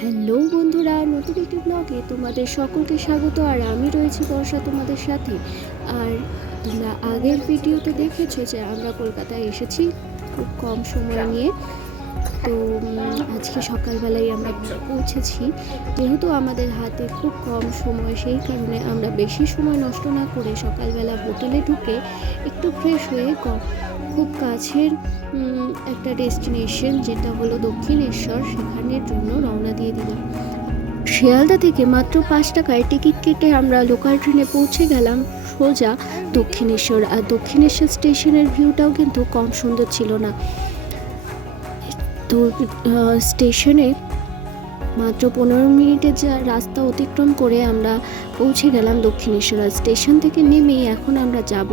Hello বন্ধুরা, নতুন একটি ব্লগে তোমাদের সকলকে স্বাগত, আর আমি রয়েছি বর্ষা তোমাদের সাথে। আর তোমরা আগের ভিডিওতে দেখেছ যে আমরা কলকাতায় এসেছি খুব কম সময় নিয়ে। তো আজকে সকালবেলায় আমরা পৌঁছেছি। যেহেতু আমাদের হাতে খুব কম সময়, সেই কারণে আমরা বেশি সময় নষ্ট না করে সকালবেলা হোটেলে ঢুকে একটু ফ্রেশ হয়ে খুব কাছের একটা ডেস্টিনেশন যেটা হলো দক্ষিণেশ্বর, সেখানের জন্য শিয়ালদা থেকে মাত্র পাঁচ টাকায় টিকিট কেটে আমরা লোকাল ট্রেনে পৌঁছে গেলাম। সোজা দক্ষিণেশ্বর আর দক্ষিণেশ্বর স্টেশনের ভিউটাও কিন্তু কম সুন্দর ছিল না। তো স্টেশনে মাত্র পনেরো মিনিটের যা রাস্তা অতিক্রম করে আমরা পৌঁছে গেলাম দক্ষিণেশ্বর স্টেশন থেকে নেমেই এখন আমরা যাব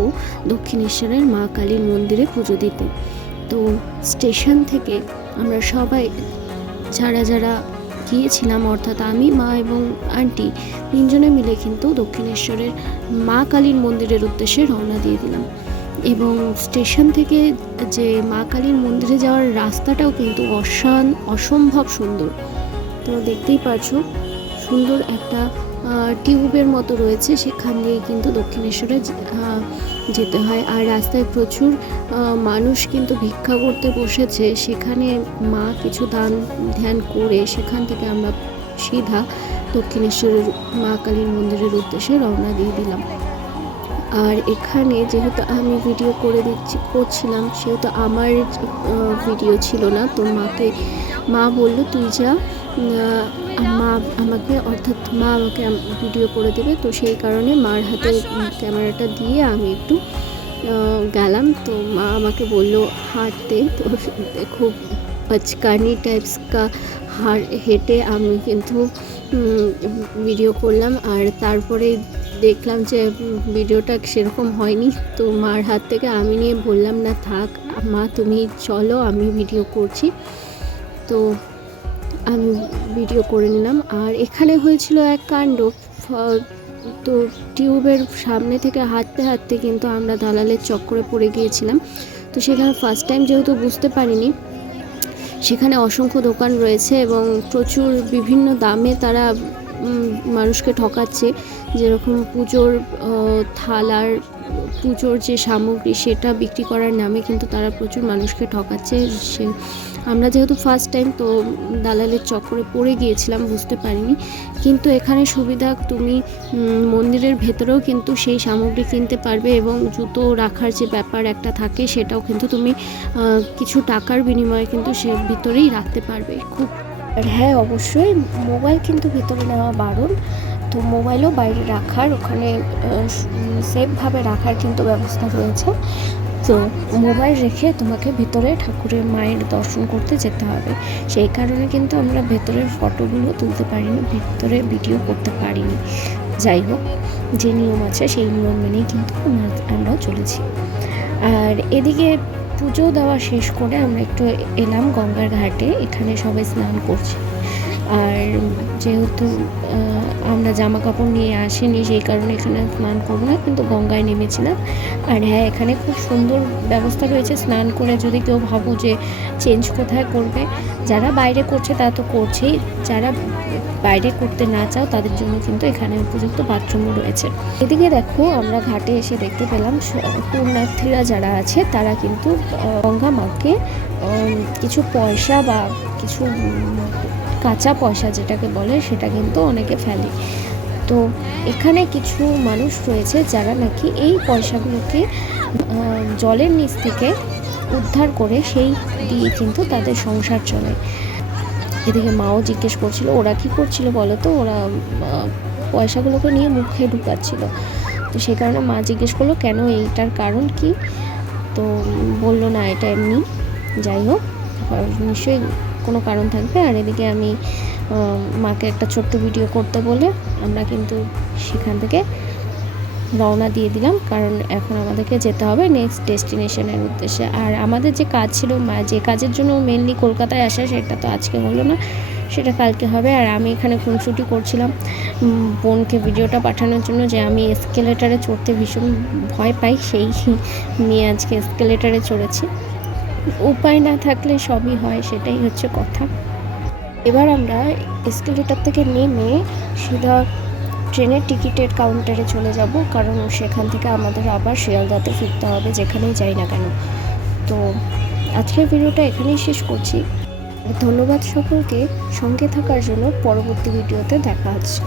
দক্ষিণেশ্বরের মা কালীর মন্দিরে পুজো দিতে। তো স্টেশন থেকে আমরা সবাই যারা যারা গিয়েছিলাম, অর্থাৎ আমি, মা এবং আন্টি তিনজনে মিলে কিন্তু দক্ষিণেশ্বরের মা কালীর মন্দিরের উদ্দেশ্যে রওনা দিয়ে দিলাম। এবং স্টেশন থেকে যে মা কালীর মন্দিরে যাওয়ার রাস্তাটাও কিন্তু অসান, অসম্ভব সুন্দর। তো দেখতেই পাচ্ছ সুন্দর একটা টিউবের মতো রয়েছে, সেখান দিয়ে কিন্তু দক্ষিণেশ্বরে যেতে হয়। আর রাস্তায় প্রচুর মানুষ কিন্তু ভিক্ষা করতে বসেছে। সেখানে মা কিছু দান ধ্যান করে সেখান থেকে আমরা সিধা দক্ষিণেশ্বরের মা কালীর মন্দিরের উদ্দেশ্যে রওনা দিয়ে দিলাম। আর এখানে যেহেতু আমি ভিডিও করে দিচ্ছি, করছিলাম, সেহেতু আমার ভিডিও ছিল না। তো মাকে মা বলল, তুই যা মা আমাকে, অর্থাৎ মা আমাকে ভিডিও করে দেবে। তো সেই কারণে মার হাতে ক্যামেরাটা দিয়ে আমি একটু গেলাম। তো মা আমাকে বলল, হাঁটতে তো খুব পচকানি টাইপস কা হার হেঁটে আমি কিন্তু ভিডিও করলাম। আর তারপরে দেখলাম যে ভিডিওটা সেরকম হয়নি। তো মার হাত থেকে আমি নিয়ে বললাম, না থাক, মা তুমি চলো, আমি ভিডিও করছি। তো আমি ভিডিও করে নিলাম। আর এখানে হয়েছিল এক কাণ্ড তো টিউবের সামনে থেকে হাঁটতে হাঁটতে কিন্তু আমরা দালালের চক্করে পড়ে গিয়েছিলাম। তো সেখানে ফার্স্ট টাইম যেহেতু বুঝতে পারিনি, সেখানে অসংখ্য দোকান রয়েছে এবং প্রচুর বিভিন্ন দামে তারা মানুষকে ঠকাচ্ছে। যেরকম পুজোর থালার পুজোর যে সামগ্রী সেটা বিক্রি করার নামে কিন্তু তারা প্রচুর মানুষকে ঠকাচ্ছে। সে আমরা যেহেতু ফার্স্ট টাইম তো দালালের চক্করে পড়ে গিয়েছিলাম, বুঝতে পারিনি। কিন্তু এখানে সুবিধা, তুমি মন্দিরের ভেতরেও কিন্তু সেই সামগ্রী কিনতে পারবে এবং জুতো রাখার যে ব্যাপার একটা থাকে, সেটাও কিন্তু তুমি কিছু টাকার বিনিময়ে কিন্তু সে ভিতরেই রাখতে পারবে। খুব আর হ্যাঁ অবশ্যই। মোবাইল কিন্তু ভিতরে নেওয়া বারণ তো মোবাইলও বাইরে রাখার, ওখানে সেফভাবে রাখার কিন্তু ব্যবস্থা রয়েছে। তো মোবাইল রেখে তোমাকে ভেতরে ঠাকুরের মায়ের দর্শন করতে যেতে হবে। সেই কারণে কিন্তু আমরা ভেতরের ফটোগুলো তুলতে পারিনি, ভেতরে ভিডিও করতে পারিনি। যাই হোক, যে নিয়ম আছে সেই নিয়ম মেনেই কিন্তু আমরা- চলেছি। আর এদিকে পুজো দেওয়া শেষ করে আমরা একটু এলাম গঙ্গার ঘাটে, এখানে সবাই স্নান করছে। আর যেহেতু আমরা জামা কাপড় নিয়ে আসিনি, সেই কারণে এখানে স্নান করব না, কিন্তু গঙ্গায় নেমেছিলাম। আর হ্যাঁ এখানে খুব সুন্দর ব্যবস্থা রয়েছে স্নান করে, যদি কেউ ভাবো যে চেঞ্জ কোথায় করবে। যারা বাইরে করছে তা তো করছেই। যারা বাইরে করতে না চাও, তাদের জন্য কিন্তু এখানে উপযুক্ত বাথরুমও রয়েছে। এদিকে দেখো, আমরা ঘাটে এসে দেখতে পেলাম পুণ্যার্থীরা যারা আছে, তারা কিন্তু গঙ্গা মাকে কিছু পয়সা বা কিছু কাঁচা পয়সা যেটাকে বলে, সেটা কিন্তু অনেকে ফেলে। তো এখানে কিছু মানুষ রয়েছে যারা নাকি এই পয়সাগুলোকে জলের নিচ থেকে উদ্ধার করে সেই দিয়ে কিন্তু তাদের সংসার চলে। এদিকে মাও জিজ্ঞেস করছিল, ওরা কি করছিল বলো তো? ওরা পয়সাগুলোকে নিয়ে মুখে ঢুকাচ্ছিল। তো সেই কারণে মা জিজ্ঞেস করল, কেন এইটার কারণ কি? তো বলল, না, এটা এমনি। যাই হোক নিশ্চয়ই কোনো কারণ থাকবে। আর এদিকে আমি মাকে একটা ছোট্ট ভিডিও করতে বলে আমরা কিন্তু সেখান থেকে রওনা দিয়ে দিলাম, কারণ এখন আমাদেরকে যেতে হবে নেক্সট ডেস্টিনেশনের উদ্দেশ্যে। আর আমাদের যে কাজ ছিল যে কাজের জন্য মেনলি কলকাতায় আসা, সেটা তো আজকে হলো না, সেটা কালকে হবে। আর আমি এখানে খুনসুটি করছিলাম বোনকে ভিডিওটা পাঠানোর জন্য যে আমি এসকেলেটারে চড়তে ভীষণ ভয় পাই, সেই নিয়ে আজকে এসকেলেটারে চড়েছি। উপায় না থাকলে সবই হয়, সেটাই হচ্ছে কথা। এবার আমরা এসকেলেটার থেকে নেমে, সিধা ট্রেনের টিকিটের কাউন্টারে চলে যাব, কারণ সেখান থেকে আমাদের আবার শিয়ালদাতে ফিরতে হবে, যেখানেই যাই না কেন। তো আজকের ভিডিওটা এখানেই শেষ করছি। ধন্যবাদ সকলকে সঙ্গে থাকার জন্য পরবর্তী ভিডিওতে দেখা হচ্ছে।